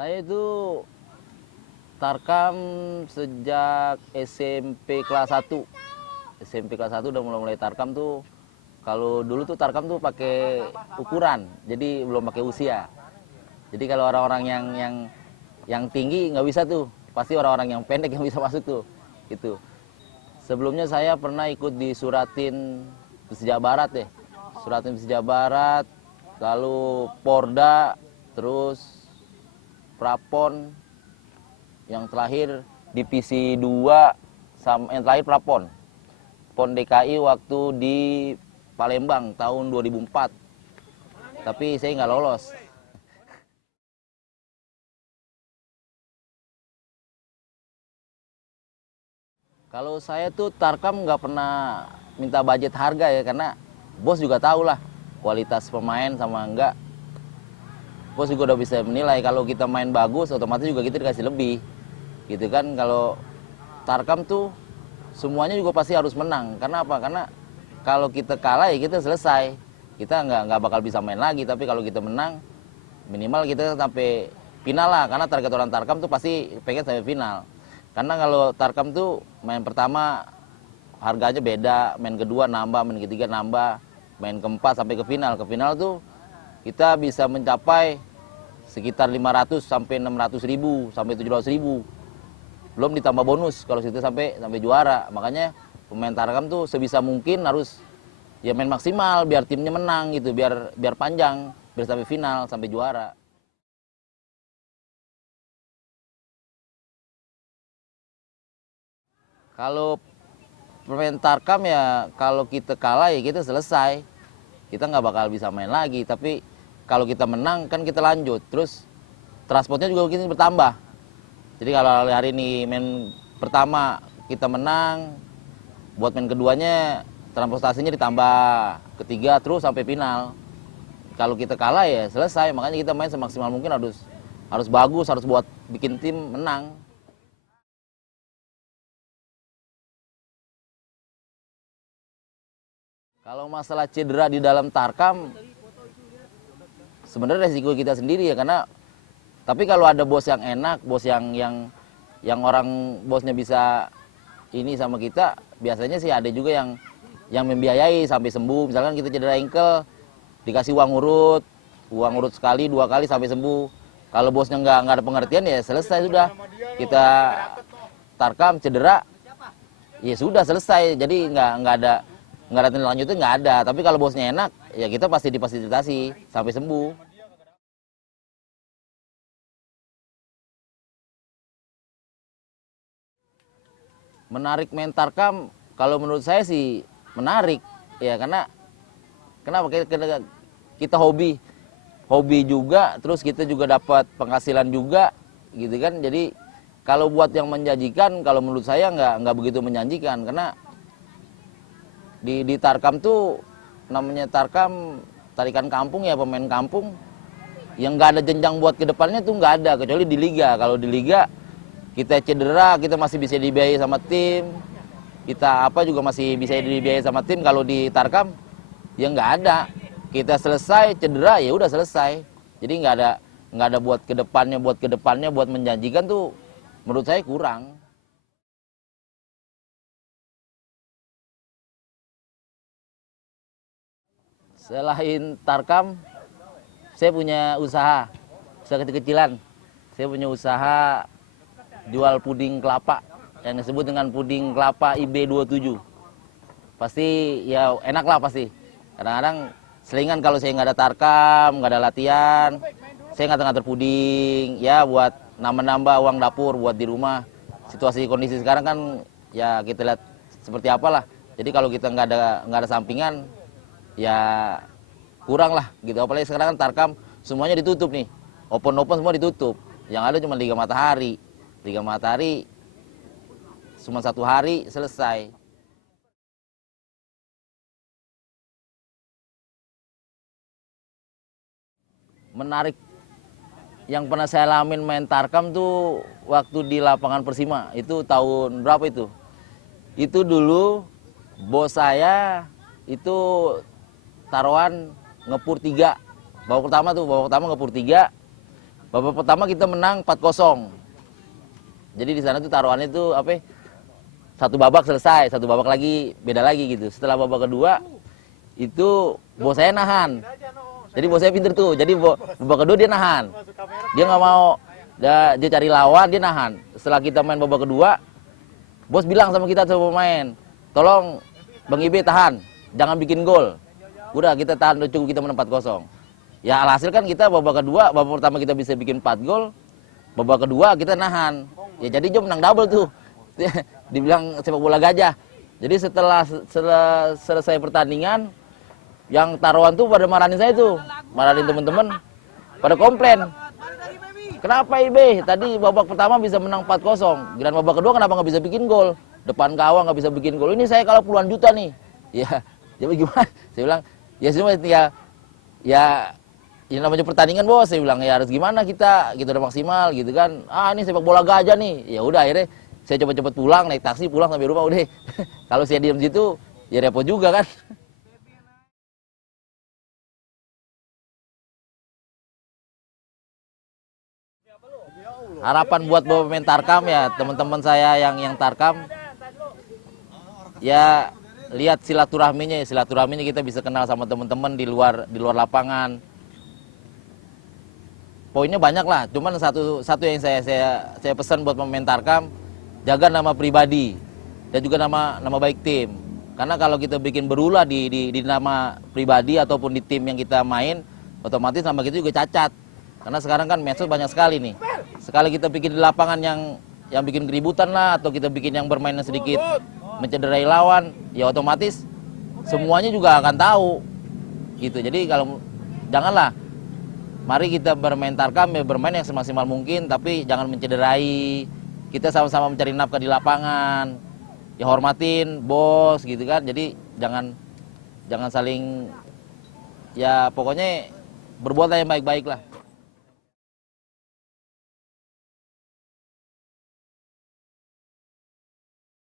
Saya itu tarkam sejak SMP kelas 1. SMP kelas 1 udah mulai tarkam tuh. Kalau dulu tuh tarkam tuh pakai ukuran, jadi belum pakai usia. Jadi kalau orang-orang yang tinggi nggak bisa tuh, pasti orang-orang yang pendek yang bisa masuk tuh. Gitu. Sebelumnya saya pernah ikut di Suratin Persija Barat ya. Suratin Persija Barat, lalu Porda, terus Prapon, yang terakhir divisi 2 sama yang terakhir Prapon. PON DKI waktu di Palembang tahun 2004. Tapi saya nggak lolos. Kalau saya tuh tarkam nggak pernah minta budget harga ya, karena bos juga tahu lah kualitas pemain sama enggak. Bos juga udah bisa menilai kalau kita main bagus, otomatis juga kita dikasih lebih. Gitu kan. Kalau tarkam tuh semuanya juga pasti harus menang. Karena apa? Karena kalau kita kalah ya kita selesai. Kita nggak bakal bisa main lagi. Tapi kalau kita menang, minimal kita sampai final lah. Karena target orang tarkam tuh pasti pengen sampai final. Karena kalau tarkam tuh main pertama harganya beda, main kedua nambah, main ketiga nambah, main keempat sampai ke final. Ke final tuh kita bisa mencapai sekitar 500 sampai 600 ribu sampai 700 ribu. Belum ditambah bonus kalau situ sampai juara. Makanya pemain tarkam tuh sebisa mungkin harus ya main maksimal biar timnya menang gitu, biar panjang, biar sampai final, sampai juara. Kalau pemain tarkam ya kalau kita kalah ya kita selesai. Kita nggak bakal bisa main lagi. Tapi kalau kita menang kan kita lanjut. Terus transportnya juga mungkin bertambah. Jadi kalau hari ini main pertama kita menang, buat main keduanya transportasinya ditambah, ketiga terus sampai final. Kalau kita kalah ya selesai. Makanya kita main semaksimal mungkin harus bagus, harus buat bikin tim menang. Kalau masalah cedera di dalam tarkam, sebenarnya resiko kita sendiri ya, karena tapi kalau ada bos yang enak, bos yang orang bosnya bisa ini sama kita, biasanya sih ada juga yang membiayai sampai sembuh. Misalkan kita cedera ankle, dikasih uang urut sekali, 2 kali sampai sembuh. Kalau bosnya nggak ada pengertian ya selesai sudah. Kita tarkam cedera, ya sudah selesai. Jadi nggak ada tindak lanjutnya, nggak ada. Tapi kalau bosnya enak, ya kita pasti difasilitasi sampai sembuh. Menarik main tarkam, kalau menurut saya sih menarik ya, karena kenapa kita hobi juga, terus kita juga dapat penghasilan juga gitu kan. Jadi kalau buat yang menjanjikan, kalau menurut saya nggak begitu menjanjikan, karena di tarkam tuh namanya tarkam tarikan kampung ya, pemain kampung yang nggak ada jenjang buat kedepannya tuh nggak ada, kecuali di liga. Kalau di liga kita cedera, kita masih bisa dibiayai sama tim. Kita apa juga masih bisa dibiayai sama tim. Kalau di tarkam ya nggak ada. Kita selesai cedera ya udah selesai. Jadi nggak ada buat kedepannya buat menjanjikan tuh menurut saya kurang. Selain tarkam, saya punya usaha kecil-kecilan. Saya punya usaha jual puding kelapa yang disebut dengan puding kelapa IB27. Pasti ya enak lah pasti. Kadang-kadang selingan kalau saya nggak ada tarkam, nggak ada latihan, saya ngatur-ngatur puding ya buat nambah-nambah uang dapur buat di rumah. Situasi kondisi sekarang kan ya kita lihat seperti apalah. Jadi kalau kita nggak ada sampingan ya kurang lah gitu. Apalagi sekarang kan tarkam semuanya ditutup nih, open semua ditutup. Yang ada cuma Liga Matahari cuma 1 hari selesai. Menarik yang pernah saya alamin main tarkam tuh waktu di lapangan Persima. Itu tahun berapa itu? Itu dulu bos saya itu taruhan ngepur 3. Babak pertama ngepur 3. babak pertama kita menang 4-0. Jadi di sana tuh taruhannya tuh apa? Satu babak selesai, satu babak lagi beda lagi gitu. Setelah babak kedua itu bos saya nahan. Jadi bos saya pinter tuh. Jadi babak kedua dia nahan. Dia nggak mau dia cari lawan, dia nahan. Setelah kita main babak kedua, bos bilang sama kita sama pemain, tolong Bang Ibe tahan, jangan bikin gol. Udah kita tahan, udah cukup kita menang 4-0. Ya alhasil kan kita babak kedua, babak pertama kita bisa bikin 4 gol, babak kedua kita nahan. Ya jadi dia menang double tuh. Dibilang sepak bola gajah. Jadi setelah selesai pertandingan, yang taruhan tuh pada marahin saya tuh, marahin teman-teman, pada komplain. Kenapa Ibe? Tadi babak pertama bisa menang 4-0, giliran babak kedua kenapa nggak bisa bikin gol? Depan gawang nggak bisa bikin gol. Ini saya kalah puluhan juta nih. Ya, jadi gimana? Saya bilang, ya semua ya ini namanya pertandingan bos. Saya bilang ya harus gimana kita udah maksimal gitu kan. Ah ini sepak bola gajah nih. Ya udah akhirnya saya cepet-cepet pulang, naik taksi pulang sampai rumah udah. Kalau saya diem situ ya repot juga kan. Harapan buat pemain Tarkam ya teman-teman saya yang Tarkam ya lihat silaturahminya kita bisa kenal sama teman-teman di luar lapangan. Poinnya banyak lah, cuman satu yang saya pesan buat pemain Tarkam, jaga nama pribadi dan juga nama baik tim. Karena kalau kita bikin berulah di nama pribadi ataupun di tim yang kita main, otomatis nama kita juga cacat. Karena sekarang kan medsos banyak sekali nih. Sekali kita bikin di lapangan yang bikin keributan lah, atau kita bikin yang bermain sedikit mencederai lawan, ya otomatis semuanya juga akan tahu. Gitu. Jadi kalau janganlah, mari kita bermain Tarkam ya bermain yang semaksimal mungkin, tapi jangan mencederai. Kita sama-sama mencari nafkah di lapangan. Ya hormatin bos gitu kan. Jadi jangan saling ya pokoknya berbuat yang baik-baik lah.